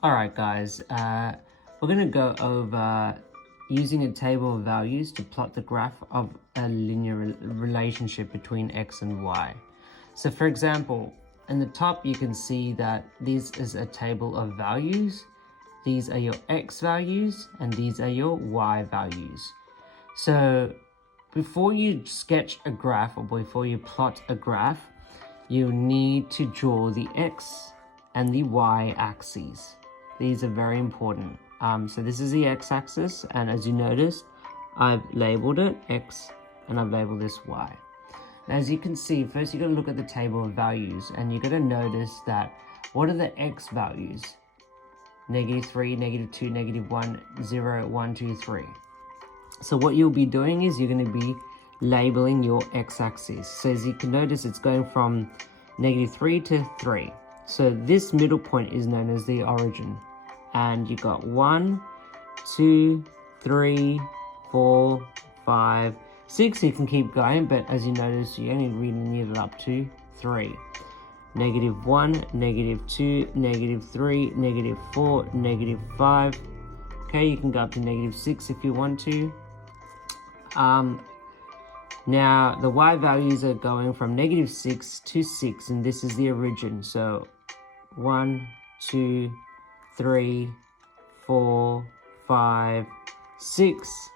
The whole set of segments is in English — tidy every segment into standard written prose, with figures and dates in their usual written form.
Alright guys, we're going to go over using a table of values to plot the graph of a linear relationship between x and y. So for example, in the top you can see that this is a table of values. These are your x values and these are your y values. So before you sketch a graph or before you plot a graph, you need to draw the x and the y axes. These are very important. So this is the x-axis, and as you noticed, I've labeled it x and I've labeled this y. As you can see, first you're going to look at the table of values, and you're going to notice that what are the x values? -3, -2, -1, 0, 1, 2, 3. So what you'll be doing is you're going to be labeling your x-axis. So as you can notice, it's going from -3 to 3. So this middle point is known as the origin. And you got 1, 2, 3, 4, 5, 6. You can keep going, but as you notice, you only really need it up to 3. -1, -2, -3, -4, -5. Okay, you can go up to -6 if you want to. Now the y values are going from -6 to 6, and this is the origin. So 1, 2, 3, 4, 5, 6,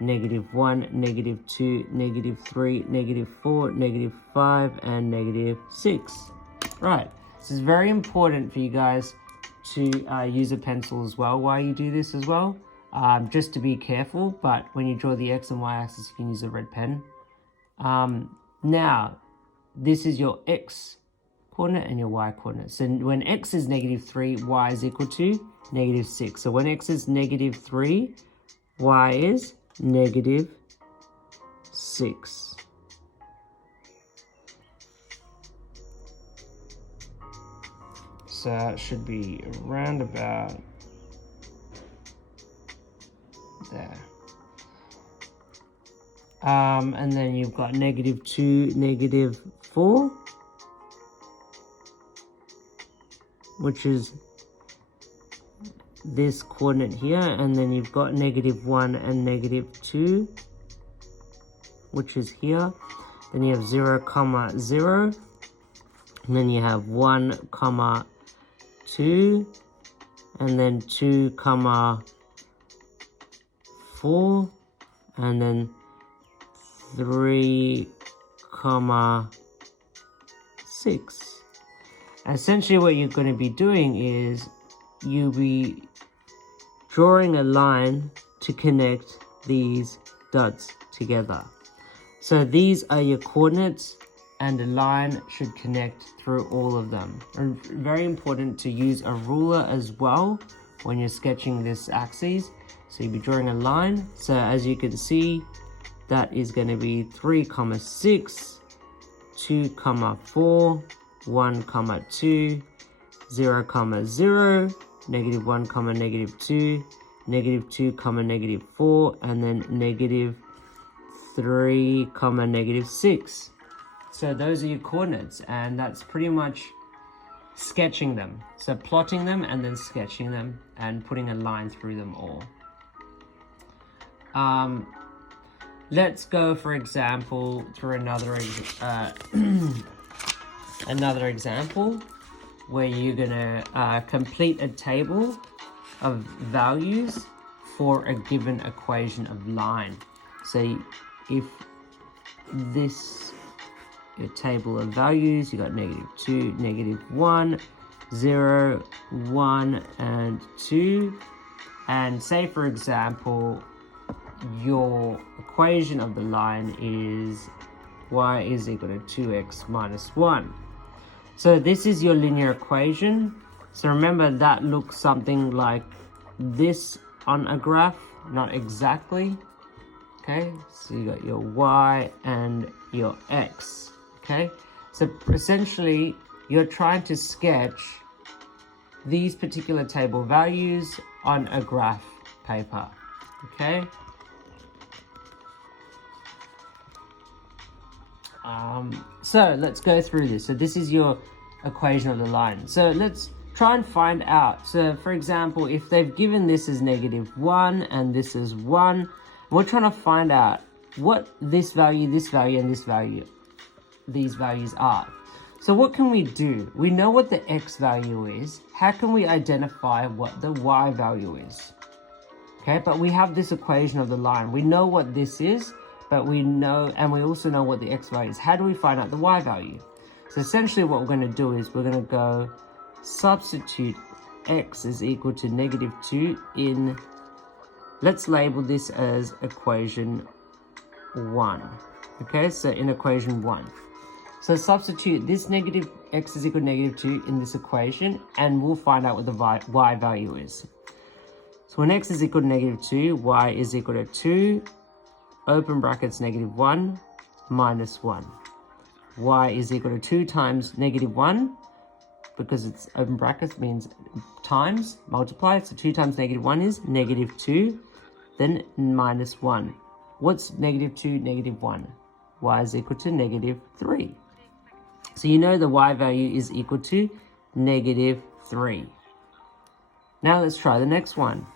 -1, -2, -3, -4, -5, and -6. Right, this is very important for you guys to use a pencil as well while you do this as well. Just to be careful, but when you draw the x and y axis, you can use a red pen. Now, this is your x coordinate and your y coordinate. So when x is -3, y is equal to -6. So when x is -3, y is -6. So it should be around about there. And then you've got -2, -4, which is this coordinate here, and then you've got -1 and -2, which is here. Then you have 0, 0, and then you have 1, 2, and then 2, 4, and then 3, 6. Essentially what you're going to be doing is you'll be drawing a line to connect these dots together. So these are your coordinates, and a line should connect through all of them. And very important to use a ruler as well when you're sketching this axis. So you'll be drawing a line. So as you can see, that is going to be 3, 6, 2, 4, 1, 2, 0, 0, -1, -2, -2, -4, and then -3, -6. So those are your coordinates, and that's pretty much sketching them. So plotting them and then sketching them and putting a line through them all. Let's go, for example, through another example where you're gonna complete a table of values for a given equation of line. So if this your table of values, you got -2, -1, 0, 1, and 2, and say for example your equation of the line is y is equal to 2x minus 1. So this is your linear equation. So remember, that looks something like this on a graph, not exactly. Okay, so you got your y and your x. Okay, so essentially you're trying to sketch these particular table values on a graph paper. Okay. So let's go through this. So this is your equation of the line. So let's try and find out. So for example, if they've given this as -1 and this is 1, we're trying to find out what this value, and this value, these values are. So what can we do? We know what the x value is. How can we identify what the y value is? Okay, but we have this equation of the line. We know what this is, but we also know what the x value is. How do we find out the y value? So essentially what we're going to do is we're going to go substitute x is equal to -2 in, let's label this as equation 1. Okay, so in equation 1. So substitute this x is equal to -2 in this equation, and we'll find out what the y value is. So when x is equal to -2, y is equal to 2, open brackets -1 minus 1. Y is equal to 2 times -1, because it's open brackets means times, multiply. So 2 times -1 is -2, then minus 1. What's -2, -1? Y is equal to -3. So you know the y value is equal to -3. Now let's try the next one.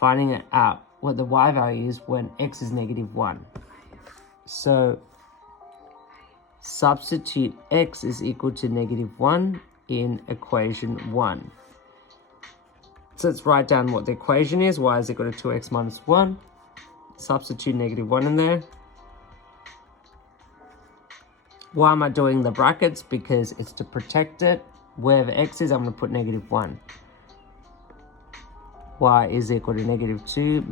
Finding out what the y value is when x is -1. So substitute x is equal to -1 in equation 1. So let's write down what the equation is. Y is equal to 2x minus 1. Substitute -1 in there. Why am I doing the brackets? Because it's to protect it. Wherever x is, I'm going to put -1. Y is equal to -2,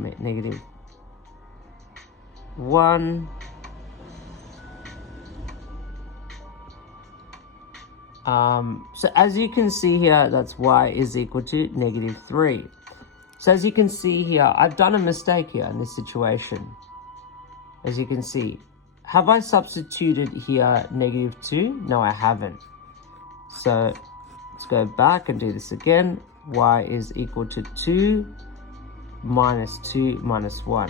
-1. So as you can see here, that's y is equal to -3. So as you can see here, I've done a mistake here in this situation. As you can see, have I substituted here -2? No, I haven't. So let's go back and do this again. Y is equal to 2 minus 2 minus 1.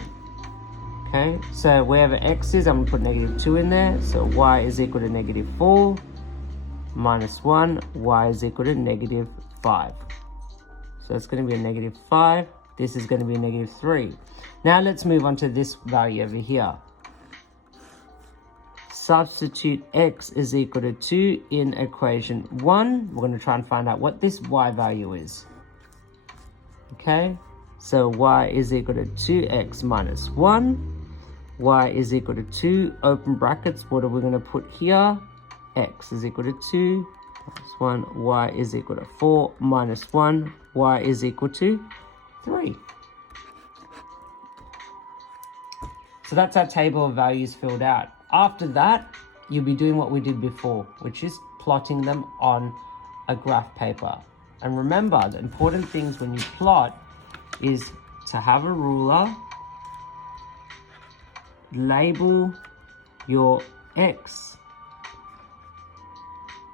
Okay, so wherever x is, I'm going to put -2 in there. So y is equal to -4 minus 1. Y is equal to -5. So it's going to be a -5. This is going to be a -3. Now let's move on to this value over here. Substitute x is equal to 2 in equation 1. We're going to try and find out what this y value is. Okay, so y is equal to 2x minus 1. Y is equal to 2, open brackets. What are we going to put here? X is equal to 2 minus 1. Y is equal to 4 minus 1. Y is equal to 3. So that's our table of values filled out. After that, you'll be doing what we did before, which is plotting them on a graph paper. And remember, the important things when you plot is to have a ruler, label your x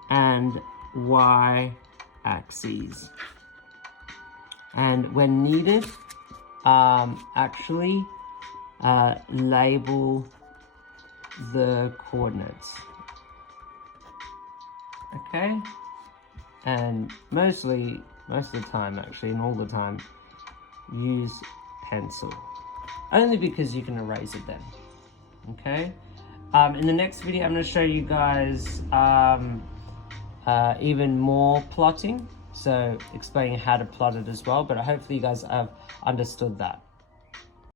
and y axes. And when needed, label the coordinates. Okay, and most of the time, actually, and all the time, use pencil, only because you can erase it then. Okay, in the next video I'm going to show you guys even more plotting, so explaining how to plot it as well, but hopefully you guys have understood that.